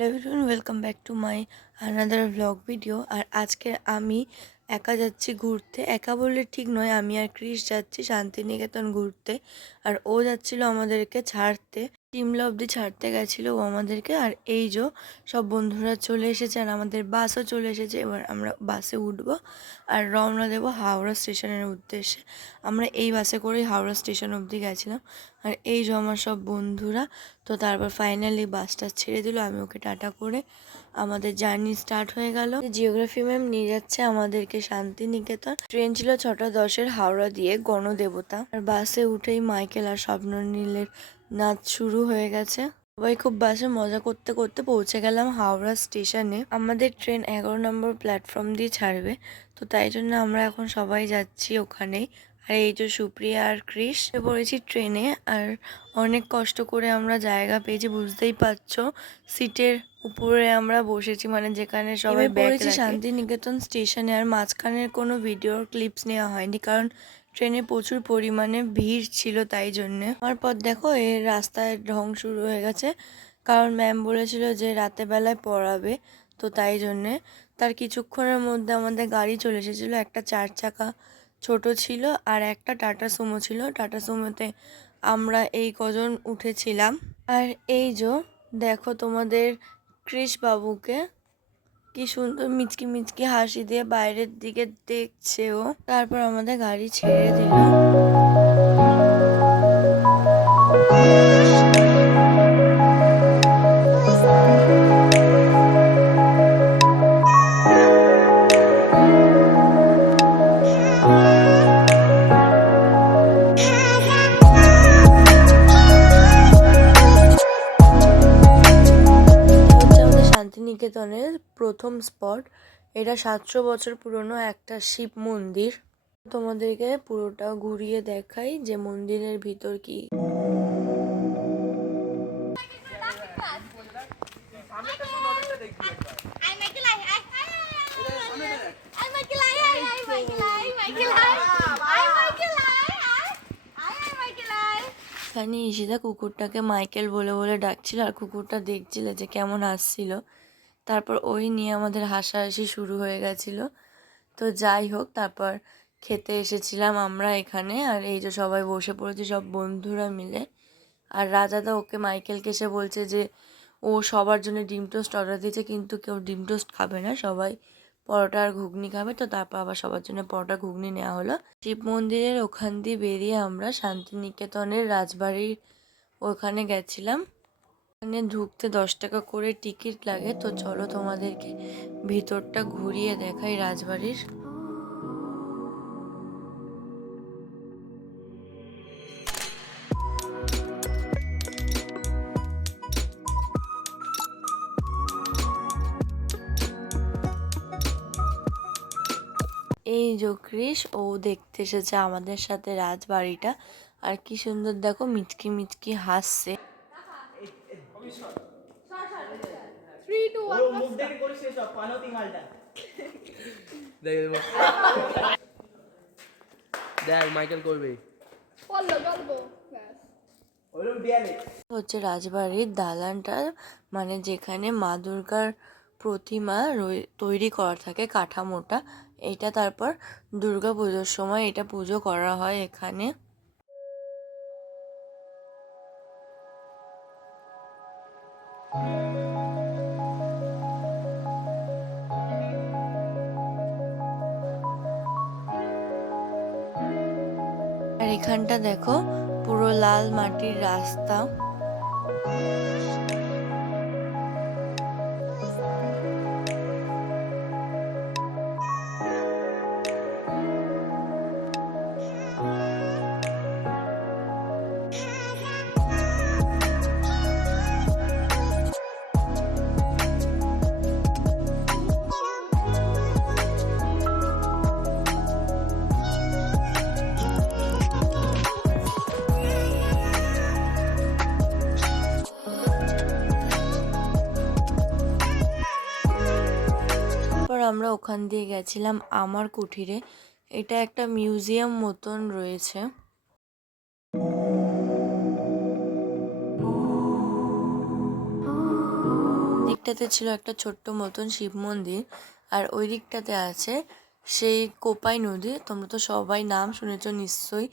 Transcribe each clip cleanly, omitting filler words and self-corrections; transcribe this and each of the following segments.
Hello everyone, welcome back to my another vlog video. আর আজকে আমি একা যাচ্ছি ঘুরতে। একা বললে ঠিক নয়, আমি আর ক্রিস যাচ্ছি শান্তিনিকেতন ঘুরতে। আর ও যাচ্ছিল আমাদেরকে ছাড়তে, সিমলা অবধি ছাড়তে গেছিলো ও আমাদেরকে। আর এই যে সব বন্ধুরা চলে এসেছে আর আমাদের বাসও চলে এসেছে। এবার আমরা বাসে উঠবো আর রওনা দেবো হাওড়া স্টেশনের উদ্দেশ্যে। আমরা এই বাসে করেই হাওড়া স্টেশন অবধি গেছিলাম। আর এই যে আমার সব বন্ধুরা। তো তারপর ফাইনালি বাসটা ছেড়ে দিল, আমি ওকে টাটা করে আমাদের জার্নি স্টার্ট হয়ে গেল। জিওগ্রাফি ম্যাম নিয়ে যাচ্ছে আমাদেরকে শান্তিনিকেতন। ট্রেন ছিল 6টা 10-এর হাওড়া দিয়ে গণদেবতা। আর বাসে উঠেই মাইকেল আর স্বপ্ননীলের নাচ শুরু হয়ে গেছে। সবাই খুব বাসে মজা করতে করতে পৌঁছে গেলাম হাওড়া স্টেশনে। আমাদের ট্রেন 11 নম্বর প্ল্যাটফর্ম দিয়ে ছাড়বে, তো তাই জন্য আমরা এখন সবাই যাচ্ছি ওখানেই। আর এই যে সুপ্রিয়া আর ক্রিস পড়েছি ট্রেনে। আর অনেক কষ্ট করে আমরা জায়গা পেয়েছি, বুঝতেই পারছো। সিটের উপরে আমরা বসেছি, মানে যেখানে সবাই পড়েছি শান্তিনিকেতন স্টেশনে। আর মাঝখানের কোনো ভিডিওর ক্লিপস নেওয়া হয়নি, কারণ ট্রেনে প্রচুর পরিমাণে ভিড় ছিল, তাই জন্যে। আমার পর দেখো এর রাস্তায় ঢং শুরু হয়ে গেছে, কারণ ম্যাম বলেছিল যে রাতে বেলায় পড়াবে, তো তাই জন্যে। তার কিছুক্ষণের মধ্যে আমাদের গাড়ি চলে এসেছিলো। একটা 4 চাকা ছোট ছিল আর একটা টাটা সুমো ছিল। টাটা সুমোতে আমরা এই কজন উঠেছিলাম। আর এই যে দেখো তোমাদের ক্রিস বাবুকে, কি সুন্দর মিচকি মিচকি হাসি দিয়ে বাইরের দিকে দেখছে ও। তারপর আমাদের গাড়ি ছেড়ে দিল। শান্তিনিকেতনের প্রথম স্পট এটা। 700 বছর পুরনো একটা শিব মন্দির। তোমাদেরকে পুরোটা ঘুরিয়ে দেখাই যে মন্দিরের ভিতর কি। এখানে ঈশিতা কুকুরটাকে মাইকেল বলে বলে ডাকছিল, আর কুকুরটা দেখছিল যে কেমন হাসছিল। তারপর ওই নিয়ে আমাদের হাসাহাসি শুরু হয়ে গেছিল। তো যাই হোক, তারপর খেতে এসেছিলাম আমরা এখানে। আর এই যে সবাই বসে পড়েছি সব বন্ধুরা মিলে। আর রাজাদা ওকে মাইকেলকে এসে বলছে যে ও সবার জন্য ডিম টোস্ট অর্ডার দিয়েছে, কিন্তু কেউ ডিম টোস্ট খাবে না, সবাই পরোটা আর ঘুগনি খাবে। তো তারপর আবার সবার জন্য পরোটা ঘুগনি নেওয়া হলো। শিব মন্দিরের ওখান দিয়ে বেরিয়ে আমরা শান্তিনিকেতনের রাজবাড়ির ওখানে গেছিলাম। ওখানে ঢুকতে 10 টাকা করে টিকিট লাগে। তো চলো তোমাদেরকে ভিতরটা ঘুরিয়ে দেখাই রাজবাড়ির। এই যে ক্রিস, ও দেখতে এসেছে আমাদের সাথে রাজবাড়িটা। আর কি সুন্দর দেখো মিচকি মিচকি হাসছে। দেখ মাইকেল করবে হচ্ছে রাজবাড়ির দালানটা, মানে যেখানে মা দুর্গার প্রতিমা তৈরি করা থাকে, কাঠামোটা। এটা তারপর দুর্গা পুজোর সময় এটা পুজো করা হয় এখানে। আর এখানটা দেখো পুরো লাল মাটির রাস্তা। আমরা ওখান দিয়ে গেছিলাম আমার কুঠিরে। এটা একটা মিউজিয়াম মতন রয়েছে। দিকটাতে ছিল একটা ছোট্ট মতন শিব মন্দির, আর ওই দিকটাতে আছে সেই কোপাই নদী। তোমরা তো সবাই নাম শুনেছ নিশ্চয়ই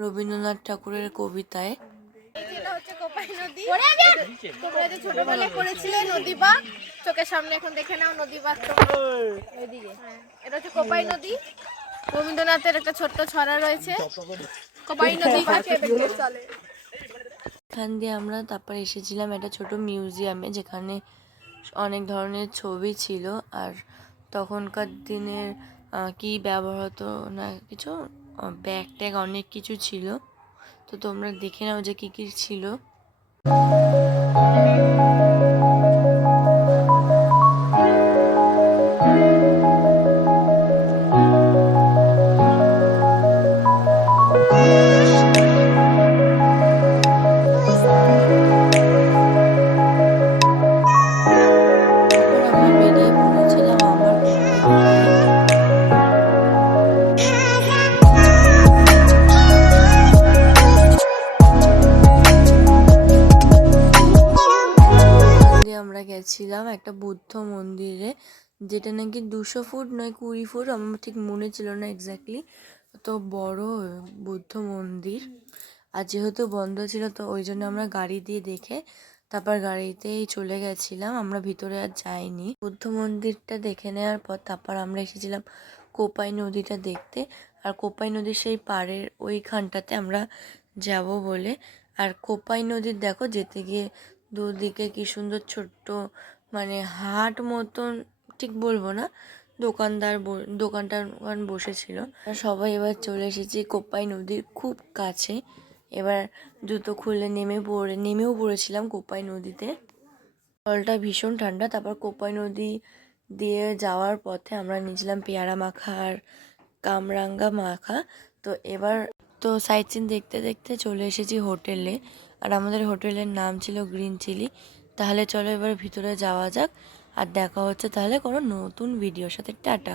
রবীন্দ্রনাথ ঠাকুরের কবিতায়। এটা হচ্ছে কোপাই নদী। তোমরা যে ছোটবেলায় পড়েছিলে নদী বাঁক, চোখের সামনে এখন দেখে নাও নদী বাঁক। ওইদিকে এটা হচ্ছে কোপাই নদী। রবীন্দ্রনাথের একটা ছোট্ট ছড়া রয়েছে, কোপাই নদী বাঁকে বেঁকে চলে। এখান দিয়ে আমরা তারপর এসেছিলাম একটা ছোট মিউজিয়ামে, যেখানে অনেক ধরনের ছবি ছিল আর তখনকার দিনের কি ব্যবহার হতো না কিছু ব্যাগ ট্যাগ অনেক কিছু ছিল। তো তোমরা দেখে নাও যে কী কী ছিল। আমরা বেরিয়ে পড়েছিলাম আমার কোপাই নদী। আমরা গেছিলাম একটা বুদ্ধ মন্দিরে, যেটা নাকি 200 ফুট নয় 20 ফুট, আমার ঠিক মনে ছিল না এক্স্যাক্টলি। তো বড় বুদ্ধ মন্দির, আর যেহেতু বন্ধ ছিল তো ওই জন্য আমরা গাড়ি দিয়ে দেখে তারপর গাড়িতেই চলে গেছিলাম, আমরা ভিতরে আর যাইনি। বুদ্ধ মন্দিরটা দেখে নেওয়ার পর তারপর আমরা এসেছিলাম কোপাই নদীটা দেখতে, আর কোপাই নদীর সেই পাড়ের ওইখানটাতে আমরা যাব বলে। আর কোপাই নদীর দেখো যেতে গিয়ে দুদিকে কি সুন্দর ছোট্ট মানে হাট মতন, ঠিক বলবো না, দোকানটার বসেছিল। সবাই এবার চলে এসেছি কোপাই নদীর খুব কাছে। এবার জুতো খুলে নেমেও পড়েছিলাম কোপাই নদীতে। জলটা ভীষণ ঠান্ডা। তারপর কোপাই নদী দিয়ে যাওয়ার পথে আমরা নিয়েছিলাম পেয়ারা মাখা আর কামরাঙ্গা মাখা। তো এবার তো সাইট সিন দেখতে দেখতে চলে এসেছি হোটেলে, আর আমাদের হোটেলের নাম ছিল গ্রিন চিলি। তাহলে চলো এবার ভিতরে যাওয়া যাক, আর দেখা হচ্ছে তাহলে কোনো নতুন ভিডিওর সাথে। টাটা।